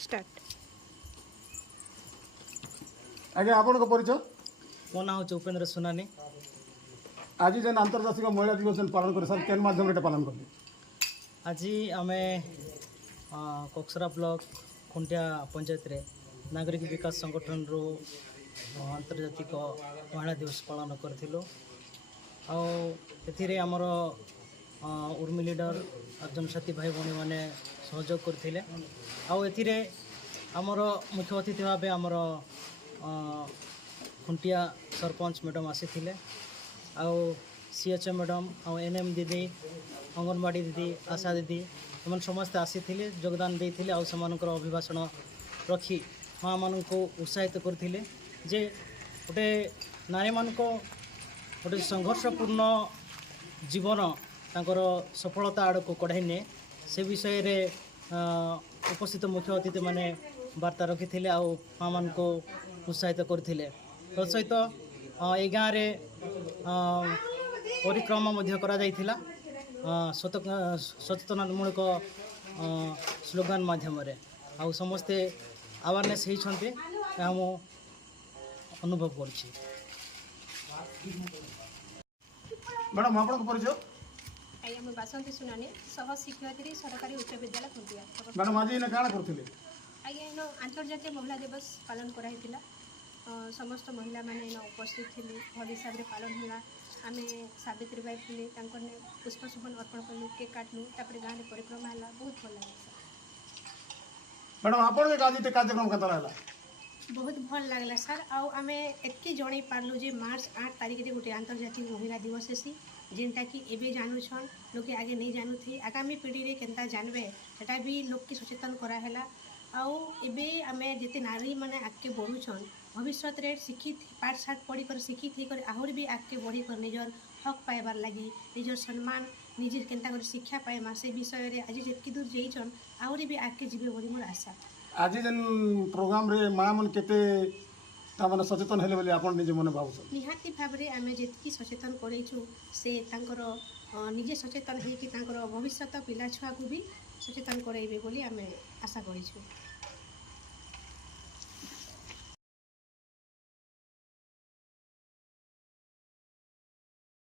Start आगे आपन को परिचय मो ना हूँ उपेन्द्र सुनानी। आज जेन अंतर्जातिक महिला दिवस जेन पालन करे सर केन माध्यम रे पालन करले आज आम कक्सरा ब्लॉक खुंटिया पंचायत रे नागरिक विकास संगठन रो अंतर्जातिक महिला दिवस पालन करथिलो। एथिरे आमर उर्मी लीडर और जनसाथी भाई भौणी मैंने सहयोग करथिले। एथिरे आमर मुख्य अतिथि भाव आमर खुंटिया सरपंच मैडम आसीथिले। CHO मैडम NM दीदी अंगनवाड़ी दीदी आशा दीदी एम समस्ते आसीथिले योगदान देइथिले। सेमानकर अभिभाषण रखी माँ मान को उत्साहित करथिले जे गोटे नारी मान को गोटे संघर्षपूर्ण जीवन तांकर सफलता आड़ को कढ़ाई ने से विषय रे उपस्थित मुख्य अतिथि माने वार्ता रखी माँ मान को उत्साहित करथिले। तत्सहित ए गाँव रे परिक्रमा करा जाइथिला सचेतनमूलक स्लोगान माध्यम रे समस्ते अवेयरनेस होइछन्ते हम अनुभव करछि। मैडम आपन को परिचय आज्ञा मैं बासंती सुनानी सह शिक्षयित्री सरकारी उच्च विद्यालय खुंटिया। मैडम आज इन काना करथिले आज्ञा इन अंतर्जातीय महिला दिवस पालन कराइथिला। समस्त महिला माने इन उपस्थित थिले भल हिसाब रे पालन होला। आमे सावित्री बाई फुले तांकर ने पुष्प सुपन अर्पण कलु केक काटलु तापर गाँव रे परिक्रमा होला बहुत भल लागला। मैडम आपन के आज कार्यक्रम कता रहला बहुत भल लागला सर। आमे एतकी जणै पारलु जे मार्च 8 तारिख रे गोटे अंतर्जातीय महिला दिवस हेसी जेनटा कि एबे जानुछन लोके आगे नहीं जानु थी। आगामी पीढ़ी रे केनता जानबे सेटा भी लोक के सचेतन करा हैला। एबे आमे जेते नारी माने आगे बढ़ुछन भविष्य रे शिक्षित पाठ साठ पढ़ी कर शिक्षित ही कर आहुर भी आगे बढ़ी कर निजर हक पाइबार लगी निजर सम्मान निजे केनता कर शिक्षा पाइमा से विषय रे आज जेतकी दूर जेइछन आहुर भी आगे जीवे बोली मोर आशा। आज जेन प्रोग्राम रे माँ मन केते ताମାନେ सचेतन हेले बोली आपन निजे मने भावछ निहाती भाव रे आमे जेतकी सचेतन करैछु से तांकर निजे सचेतन हेकि तांकर भविष्यत पिला छुआ को भी सचेतन करैबे बोली आमे आशा करिछु।